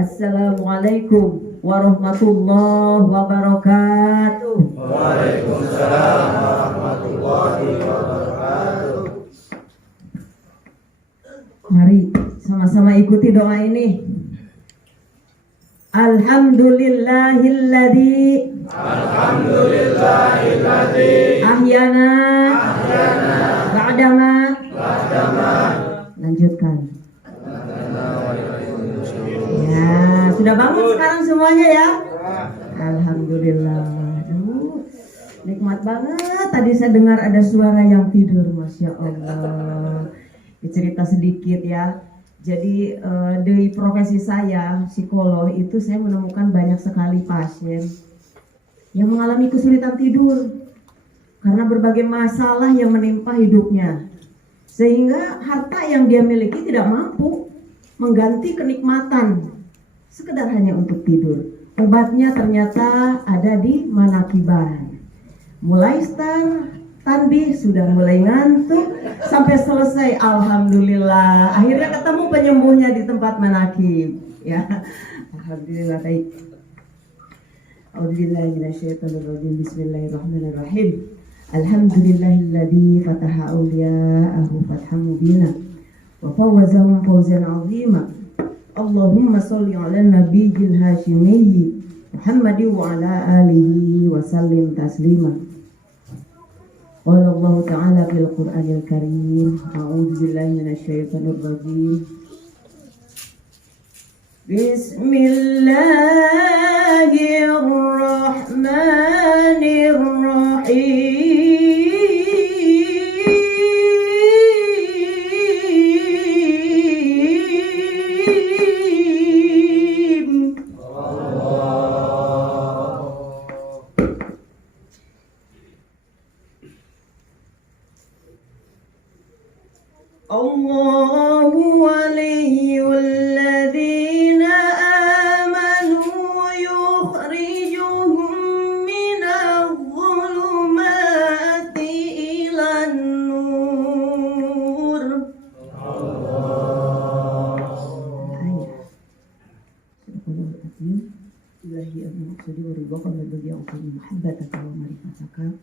Assalamualaikum warahmatullahi wabarakatuh. Waalaikumsalam warahmatullahi wabarakatuh. Mari sama-sama ikuti doa ini. Alhamdulillahilladzi ahyana ba'dama. Lanjutkan. Ya, sudah bangun sekarang semuanya ya? Alhamdulillah. Aduh, nikmat banget. Tadi saya dengar ada suara yang tidur, Masya Allah. Cerita sedikit ya. Jadi dari profesi saya, psikolog, itu saya menemukan banyak sekali pasien yang mengalami kesulitan tidur karena berbagai masalah yang menimpa hidupnya. Sehingga harta yang dia miliki tidak mampu mengganti kenikmatan sekedar hanya untuk tidur. Obatnya ternyata ada di manakiban. Mulai start tanbih sudah mulai ngantuk sampai selesai, alhamdulillah akhirnya ketemu penyembuhnya di tempat manakib ya. Alhamdulillah. Baik. A'udzubillahi minasyaitonirrajim. Bismillahirrahmanirrahim. Alhamdulillahilladzi fataha awliya'ahu fathan mubina wa fawwazahum fawzan 'azima. Allahumma shalli 'alan nabiyyil hasyimiyyi Muhammadin wa 'ala alihi wa sallim taslima. Qala Allah Ta'ala fil Qur'anil Karim. A'udzu billahi minasyaitonir rajim. Bismillahirrahmanirrahim. Allahu waliyyul ladzina amanu yukhrijuhum minadh dhulumati ilan nur. Ilahi al-maqsudi wa ridha wa mahabbataka wa marifataka.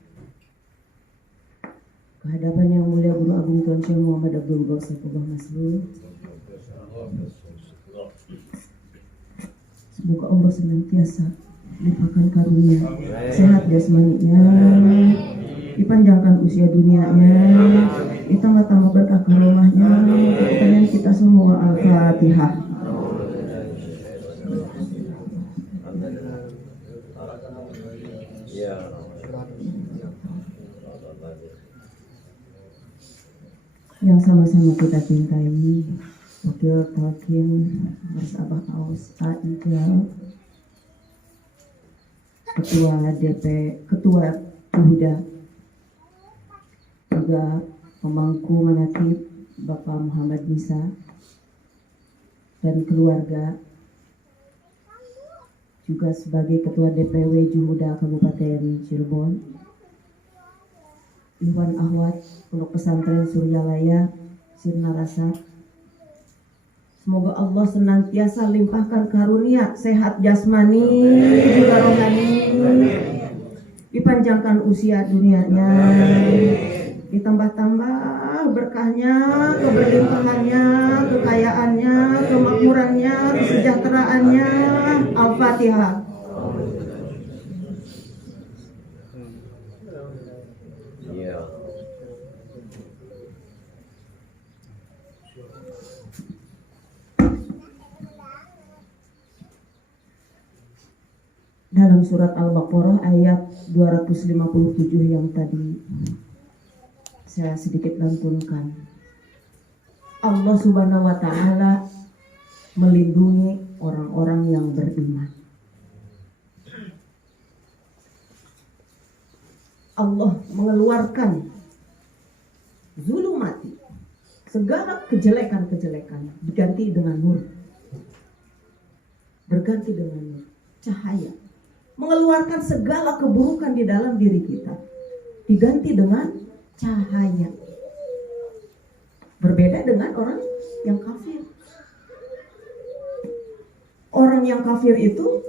Kehadapan yang mulia Guru Agung Tuan Syekh Muhammad Abdul Ghaus Saifullah Maslul. Semoga Allah senantiasa limpahkan karunia, sehat jasmaninya, dipanjangkan usia dunianya, ditambah-tambah berkah karomahnya. Pertanyaan kita semua, Al-Fatihah. Yang sama-sama kita cintai, Wakil Talqin Mas Abah Aus Aijal, Ketua Juhuda, juga pemangku manakib Bapak Muhammad Nisa dan keluarga, juga sebagai Ketua DPW Juhuda Kabupaten Cirebon, Iwan Ahwat, Pondok Pesantren Suryalaya, Sirna Rasa. Semoga Allah senantiasa limpahkan karunia, sehat jasmani, juga rohani, dipanjangkan usia dunianya, ditambah-tambah berkahnya, keberlimpahannya, kekayaannya, kemakmurannya, kesejahteraannya. Al-Fatihah. Dalam surat Al-Baqarah ayat 257 yang tadi saya sedikit lantunkan, Allah Subhanahu wa Ta'ala melindungi orang-orang yang beriman. Allah mengeluarkan zulumati, segala kejelekan-kejelekan diganti dengan nur, berganti dengan nur, cahaya. Mengeluarkan segala keburukan di dalam diri kita diganti dengan cahaya. Berbeda dengan orang yang kafir. orang yang kafir itu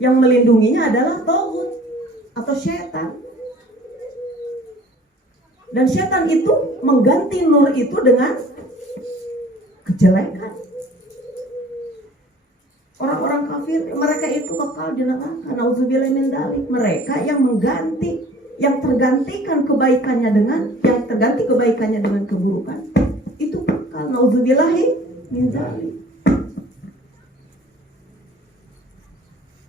yang melindunginya adalah taghut atau setan. Dan setan itu mengganti nur itu dengan kejelekan. Orang-orang kafir, mereka itu kekal di neraka. Nauzubillah min dzalik. Mereka yang mengganti, yang tergantikan kebaikannya dengan keburukan. Itu kekal. Nauzubillah min dzalik.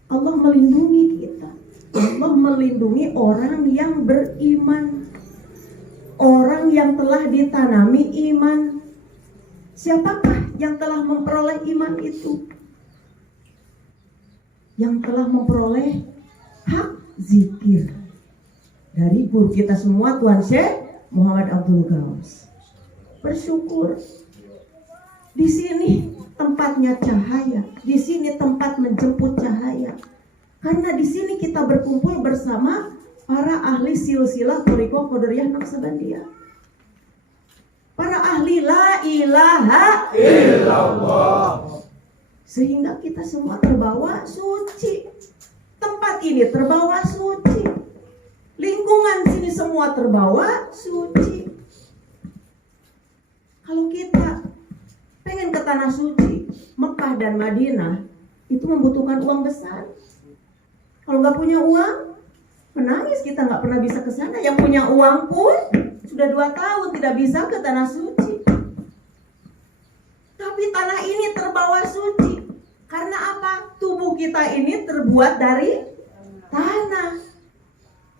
Allah melindungi kita. Allah melindungi orang yang beriman. Orang yang telah ditanami iman. Siapakah yang telah memperoleh iman itu? Yang telah memperoleh hak zikir dari guru kita semua, Tuan Syekh Muhammad Abdul Ghaus. Bersyukur. Di sini tempatnya cahaya, di sini tempat menjemput cahaya. Karena di sini kita berkumpul bersama para ahli silsilah Thariqah Qadariyah Naqsabandiyah. Para ahli la ilaha illallah. Sehingga kita semua terbawa suci. Tempat ini terbawa suci. Lingkungan sini semua terbawa suci. Kalau kita pengen ke tanah suci, Mekah dan Madinah, itu membutuhkan uang besar. Kalau nggak punya uang, menangis kita nggak pernah bisa ke sana. Yang punya uang pun sudah 2 tahun tidak bisa ke tanah suci. Tapi tanah ini terbawa suci. Karena apa? Tubuh kita ini terbuat dari tanah.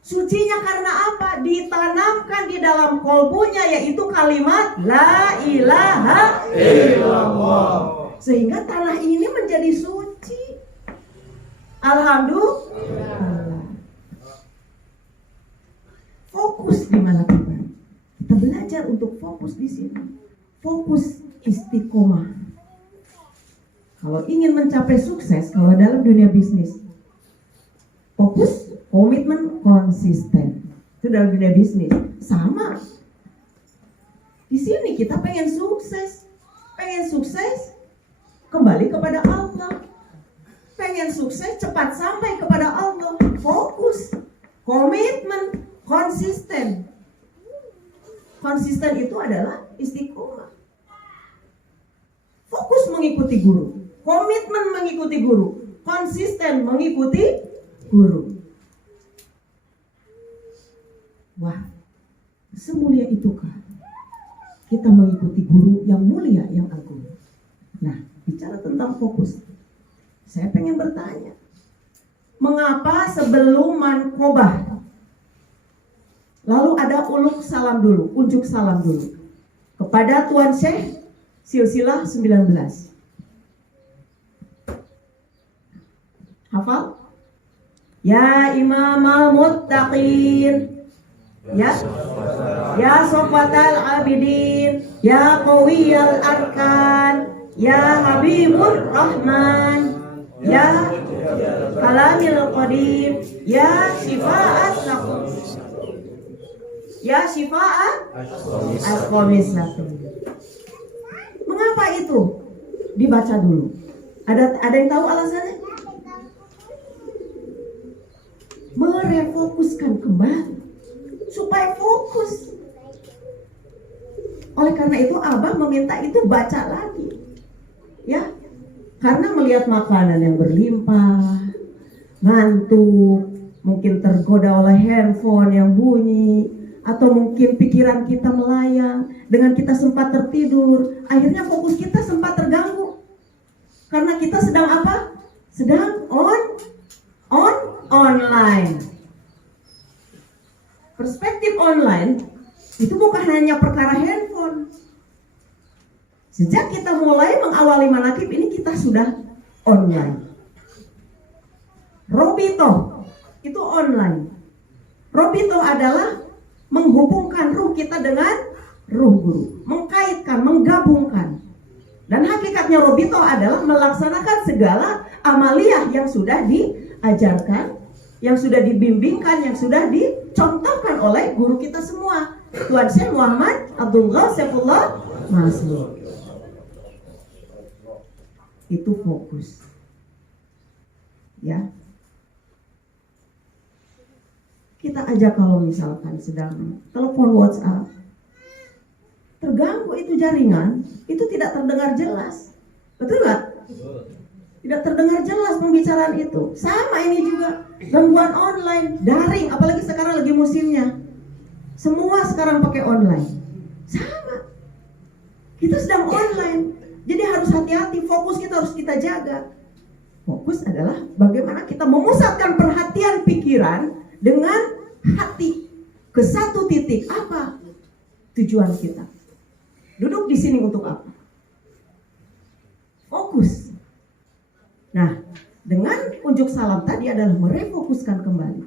Sucinya karena apa? Ditanamkan di dalam kolbunya, yaitu kalimat la ilaha illallah. Sehingga tanah ini menjadi suci. Alhamdulillah. Fokus di mana kita? Kita belajar untuk fokus di sini. Fokus istiqomah. Kalau ingin mencapai sukses, kalau dalam dunia bisnis, fokus, komitmen, konsisten. Itu dalam dunia bisnis. Sama. Di sini kita pengen sukses, kembali kepada Allah. Pengen sukses, cepat sampai kepada Allah. Fokus, komitmen, konsisten. Konsisten itu adalah istiqomah. Fokus mengikuti guru. Komitmen mengikuti guru, konsisten mengikuti guru. Wah, semulia itukah kita mengikuti guru yang mulia, yang agung. Nah, bicara tentang fokus, saya pengen bertanya, mengapa sebelum manqobah, lalu ada ujuk salam dulu kepada Tuan Syekh silsilah 19. Hafal? Ya imamal muttaqin, ya sofatal abidin, ya qawiyal arkan, ya habibur rahman, ya kalamil qadim, ya syifa'at saqum, ya syifa'at asqamis saqum. Mengapa itu dibaca dulu? Ada yang tahu alasannya? Merefokuskan kembali supaya fokus. Oleh karena itu Abah meminta itu baca lagi, ya, karena melihat makanan yang berlimpah, ngantuk, mungkin tergoda oleh handphone yang bunyi, atau mungkin pikiran kita melayang, dengan kita sempat tertidur, akhirnya fokus kita sempat terganggu. Karena kita sedang apa? Sedang online. Perspektif online itu bukan hanya perkara handphone. Sejak kita mulai mengawali manaqib ini, kita sudah online. Robito itu online. Robito adalah menghubungkan ruh kita dengan ruh guru, mengkaitkan, menggabungkan. Dan hakikatnya Robito adalah melaksanakan segala amaliyah yang sudah diajarkan, yang sudah dibimbingkan, yang sudah dicontohkan oleh guru kita semua, Tuan Syekh Muhammad Abdul Ghaus Saifullah Maslum. Itu fokus. Ya. Kita aja kalau misalkan sedang telepon WhatsApp, terganggu itu jaringan, itu tidak terdengar jelas. Betul nggak? Tidak terdengar jelas pembicaraan itu. Sama ini juga, gangguan online, daring, apalagi sekarang lagi musimnya. Semua sekarang pakai online. Sama. Kita sedang online. Jadi harus hati-hati, fokus kita harus kita jaga. Fokus adalah bagaimana kita memusatkan perhatian pikiran dengan hati ke satu titik. Apa tujuan kita? Duduk di sini untuk apa? Fokus. Nah, dengan unjuk salam tadi adalah merefokuskan kembali.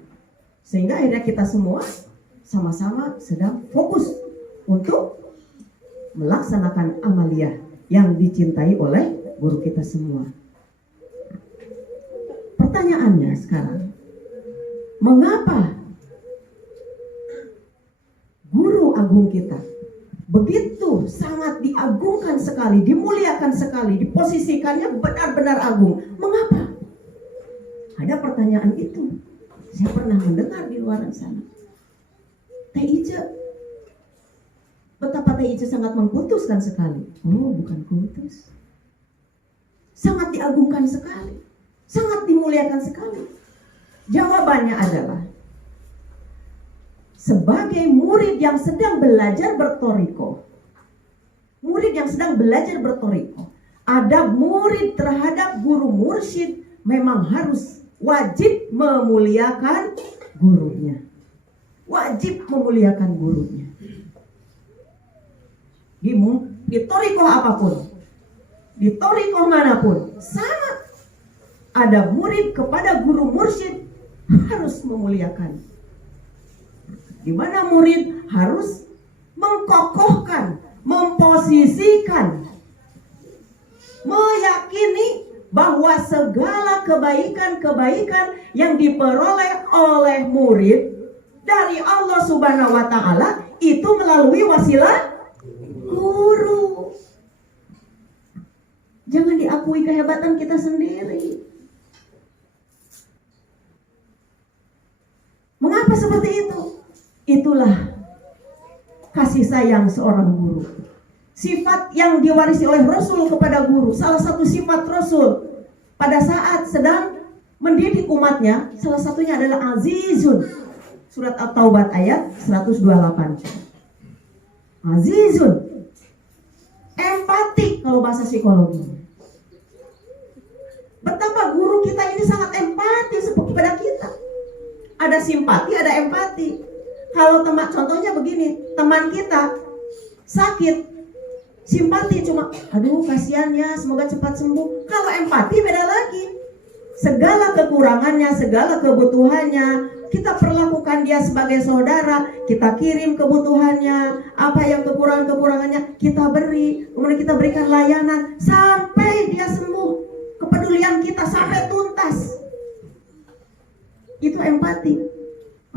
Sehingga akhirnya kita semua sama-sama sedang fokus untuk melaksanakan amaliyah yang dicintai oleh guru kita semua. Pertanyaannya sekarang, mengapa guru agung kita begitu sangat diagungkan sekali, dimuliakan sekali, diposisikannya benar-benar agung? Mengapa? Ada pertanyaan itu. Saya pernah mendengar di luar sana. Teh Ica, betapa Teh Ica sangat mengkutuskan sekali. Oh, bukan kutus. Sangat diagungkan sekali, sangat dimuliakan sekali. Jawabannya adalah, sebagai murid yang sedang belajar bertoriko, ada murid terhadap guru mursyid memang harus wajib memuliakan gurunya. Wajib memuliakan gurunya. Di toriko apapun, di toriko manapun, sama. Ada murid kepada guru mursyid harus memuliakan. Di mana murid harus mengkokohkan, memposisikan, meyakini bahwa segala kebaikan-kebaikan yang diperoleh oleh murid dari Allah Subhanahu wa Ta'ala itu melalui wasilah guru. Jangan diakui kehebatan kita sendiri. Mengapa seperti itu? Itulah kasih sayang seorang guru. Sifat yang diwarisi oleh Rasul kepada guru. Salah satu sifat Rasul pada saat sedang mendidik umatnya, salah satunya adalah azizun. Surat At-Taubah ayat 128. Azizun. Empati kalau bahasa psikologi. Betapa guru kita ini sangat empati kepada kita. Ada simpati, ada empati. Kalau contohnya begini, teman kita sakit, simpati cuma, aduh kasihan ya, semoga cepat sembuh. Kalau empati beda lagi. Segala kekurangannya, segala kebutuhannya, kita perlakukan dia sebagai saudara, kita kirim kebutuhannya, apa yang kekurangannya kita beri, kemudian kita berikan layanan sampai dia sembuh. Kepedulian kita sampai tuntas. Itu empati.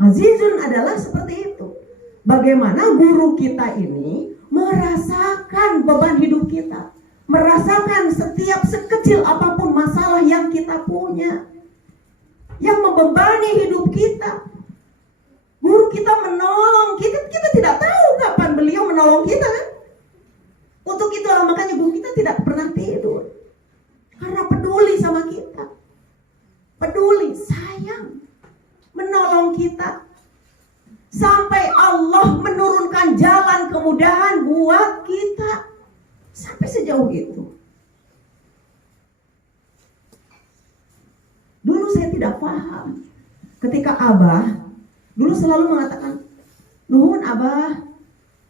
Azizun adalah seperti itu. Bagaimana guru kita ini merasakan beban hidup kita, merasakan setiap sekecil apapun masalah yang kita punya, yang membebani hidup kita. Guru kita menolong kita, kita tidak tahu kapan beliau menolong kita kan? Untuk itulah makanya guru kita tidak pernah tidur, karena peduli sama kita, peduli, sayang, menolong kita. Sampai Allah menurunkan jalan kemudahan buat kita. Sampai sejauh itu. Dulu saya tidak paham. Ketika Abah dulu selalu mengatakan, nuhun Abah.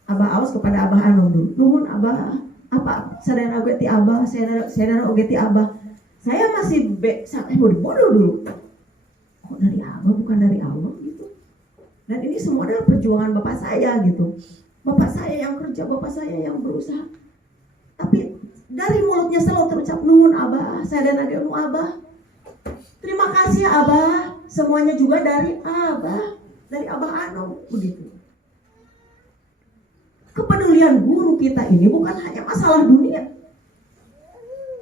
Abah awas kepada Abah Anum dulu. Nuhun Abah. Apa? Sadara ogeti Abah, sadara ogeti Abah. Saya masih bodoh dulu. Kok dari Abah bukan dari Allah gitu. Dan ini semua adalah perjuangan bapak saya gitu. Bapak saya yang kerja, bapak saya yang berusaha. Tapi dari mulutnya selalu terucap, nuhun Abah, saya dan adik Abah. Terima kasih Abah. Semuanya juga dari Abah, dari Abah Anum, begitu. Kepedulian guru kita ini bukan hanya masalah dunia,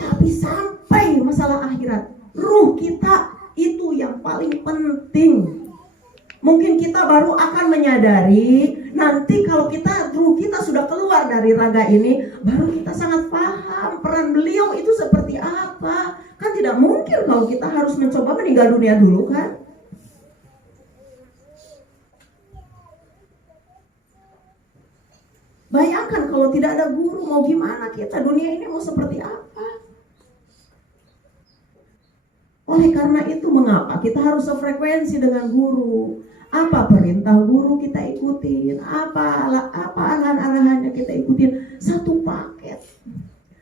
tapi sampai masalah akhirat. Ruh kita Itu yang paling penting. Mungkin kita baru akan menyadari nanti kalau ruh kita sudah keluar dari raga ini, baru kita sangat paham peran beliau itu seperti apa. Kan tidak mungkin kalau kita harus mencoba meninggal dunia dulu kan. Bayangkan kalau tidak ada guru, mau gimana kita, dunia ini mau seperti apa? Oleh karena itu mengapa kita harus sefrekuensi dengan guru? Apa perintah guru kita ikutin, apa arahan-arahannya kita ikutin, satu paket.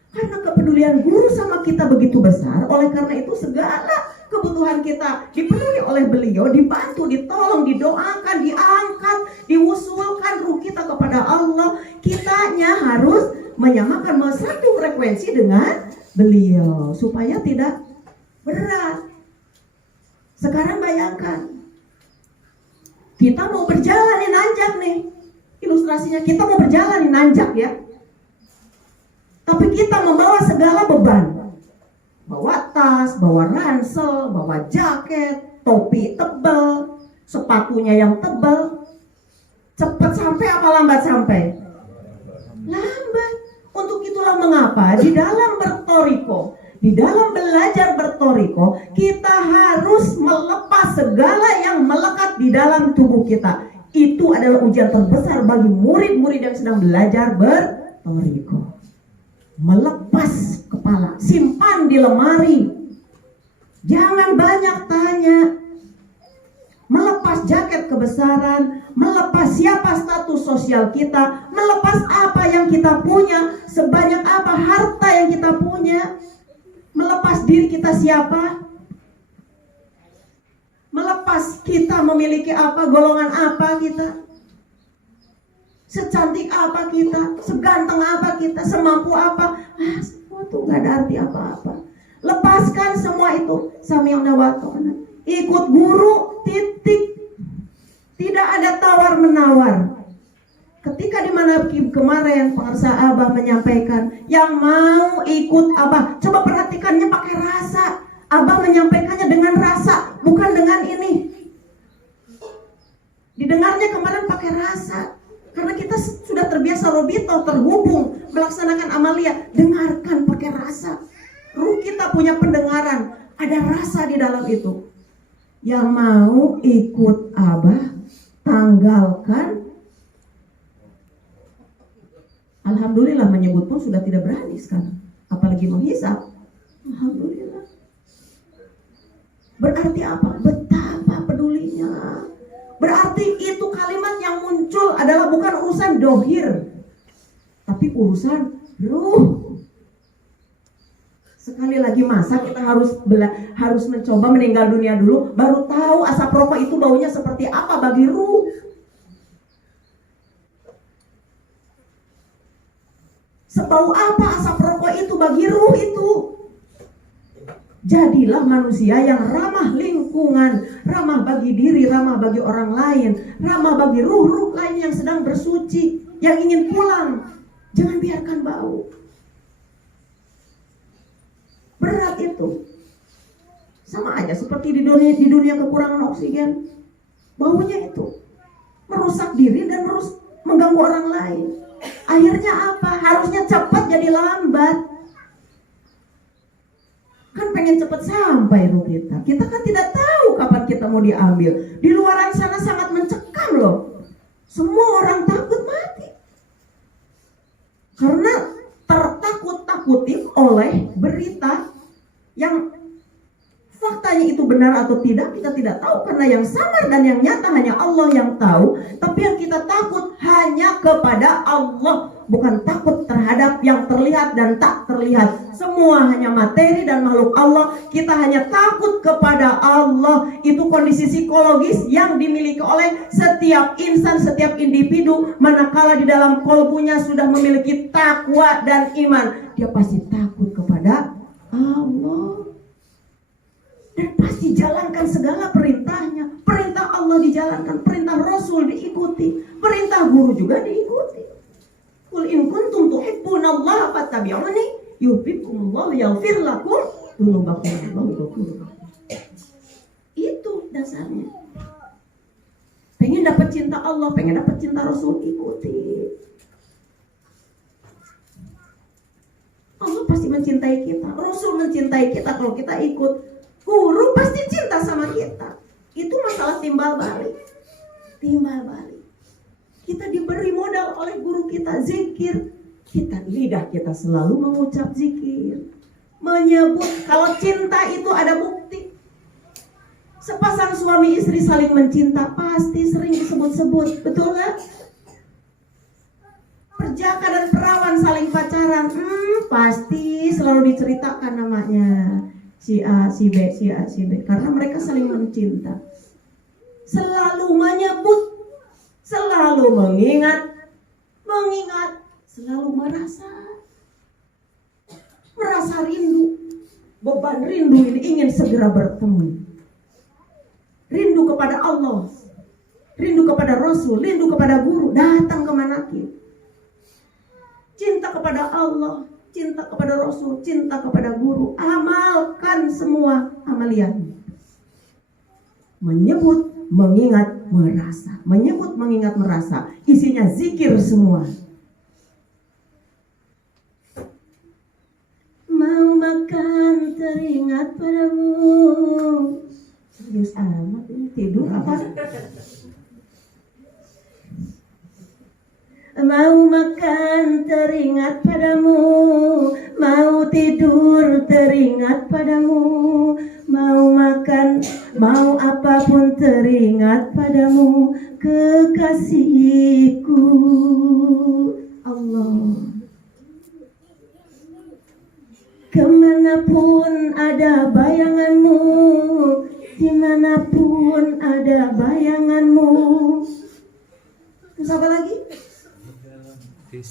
Karena kepedulian guru sama kita begitu besar, oleh karena itu segala kebutuhan kita dipenuhi oleh beliau, dibantu, ditolong, didoakan, diangkat, diusulkan ruh kita kepada Allah. Kitanya harus menyamakan satu frekuensi dengan beliau supaya tidak berat. Sekarang bayangkan, kita mau berjalan di nanjak nih. Ilustrasinya kita mau berjalan di nanjak ya. Tapi kita membawa segala beban. Bawa tas, bawa ransel, bawa jaket, topi tebal, sepatunya yang tebal. Cepat sampai apa lambat sampai? Lambat. Untuk itulah mengapa di dalam bertoriko, di dalam belajar bertoriko, kita harus melepas segala yang melekat di dalam tubuh kita. Itu adalah ujian terbesar bagi murid-murid yang sedang belajar bertoriko. Melepas kepala, simpan di lemari. Jangan banyak tanya. Melepas jaket kebesaran, melepas siapa status sosial kita, melepas apa yang kita punya, sebanyak apa harta yang kita punya. Melepas diri kita siapa, melepas kita memiliki apa, golongan apa kita, secantik apa kita, seganteng apa kita, semampu apa, semua itu gak ada arti apa-apa. Lepaskan semua itu. Sami'na wa ta'na. Ikut guru, titik. Tidak ada tawar-menawar. Ketika di mana kemarin pengarsa Abah menyampaikan, yang mau ikut Abah, coba perhatikannya pakai rasa. Abah menyampaikannya dengan rasa, bukan dengan ini. Didengarnya kemarin pakai rasa. Karena kita sudah terbiasa robito, terhubung, melaksanakan amalia. Dengarkan pakai rasa. Ruh kita punya pendengaran, ada rasa di dalam itu. Yang mau ikut Abah, tanggalkan. Alhamdulillah menyebut pun sudah tidak berani sekarang. Apalagi menghisap. Alhamdulillah. Berarti apa? Betapa pedulinya. Berarti itu kalimat yang muncul adalah bukan urusan dohir, tapi urusan ruh. Sekali lagi masa kita harus mencoba meninggal dunia dulu, baru tahu asap rokok itu baunya seperti apa bagi ruh. Sebau apa asap rokok itu bagi ruh itu. Jadilah manusia yang ramah lingkungan, ramah bagi diri, ramah bagi orang lain, ramah bagi ruh-ruh lain yang sedang bersuci, yang ingin pulang. Jangan biarkan bau. Berat itu. Sama aja seperti di dunia kekurangan oksigen. Baunya itu merusak diri dan mengganggu orang lain. Akhirnya apa? Harusnya cepat jadi lambat. Kan pengen cepat sampai ruh kita. Kita kan tidak tahu kapan kita mau diambil. Di luaran sana sangat mencekam loh. Semua orang takut mati. Karena tertakut-takuti oleh berita yang faktanya itu benar atau tidak, kita tidak tahu. Karena yang samar dan yang nyata hanya Allah yang tahu. Tapi yang kita takut hanya kepada Allah, bukan takut terhadap yang terlihat dan tak terlihat. Semua hanya materi dan makhluk Allah. Kita hanya takut kepada Allah. Itu kondisi psikologis yang dimiliki oleh setiap insan, setiap individu. Manakala di dalam kolbunya sudah memiliki takwa dan iman, dia pasti takut kepada Allah. Dan pasti jalankan segala perintahnya. Perintah Allah dijalankan, perintah Rasul diikuti, perintah guru juga diikuti. Qul in kuntum tuhibbunallaha fattabi'uni yuhibbukumullahu yaghfir lakum dzunubakum wallahu ghafurur rahim. dasarnya. Pengen dapat cinta Allah, pengen dapat cinta Rasul, ikuti. Allah pasti mencintai kita, Rasul mencintai kita kalau kita ikut. Guru pasti cinta sama kita. Itu masalah timbal balik. Timbal balik. Kita diberi modal oleh guru kita, zikir. Lidah kita selalu mengucap zikir, menyebut. Kalau cinta itu ada bukti. Sepasang suami istri saling mencinta pasti sering disebut-sebut, betul kan? Perjaka dan perawan saling pacaran, pasti selalu diceritakan namanya. Si A, si B, si A, si B. Karena mereka saling mencinta. Selalu menyebut, selalu mengingat, selalu merasa rindu. Beban rindu ini ingin segera bertemu. Rindu kepada Allah, rindu kepada Rasul, rindu kepada guru, datang ke manakib. Cinta kepada Allah, cinta kepada Rasul, cinta kepada guru. Amalkan semua amalianmu. Menyebut, mengingat, merasa. Menyebut, mengingat, merasa. Isinya zikir semua. Mau makan teringat padamu. Serius amat ini, tidur apa? Mau makan teringat padamu, mau tidur teringat padamu, mau makan, mau apapun teringat padamu, kekasihku Allah. Kemanapun ada bayanganmu, dimanapun ada bayanganmu. Terus apa lagi?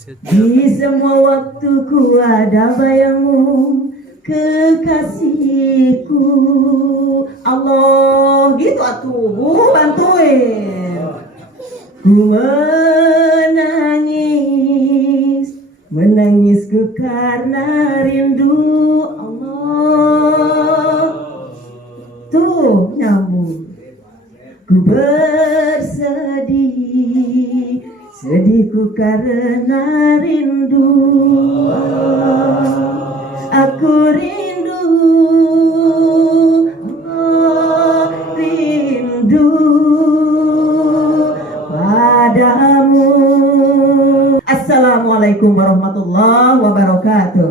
Di semua waktuku ada bayangmu, kekasihku Allah. Gitu atuh, Bu, bantuin. Ku menangisku karena rindu Allah. Tuh nyambung. Ku bersedih, sedihku karena rindu. Aku rindu, rindu padamu. Assalamualaikum warahmatullahi wabarakatuh.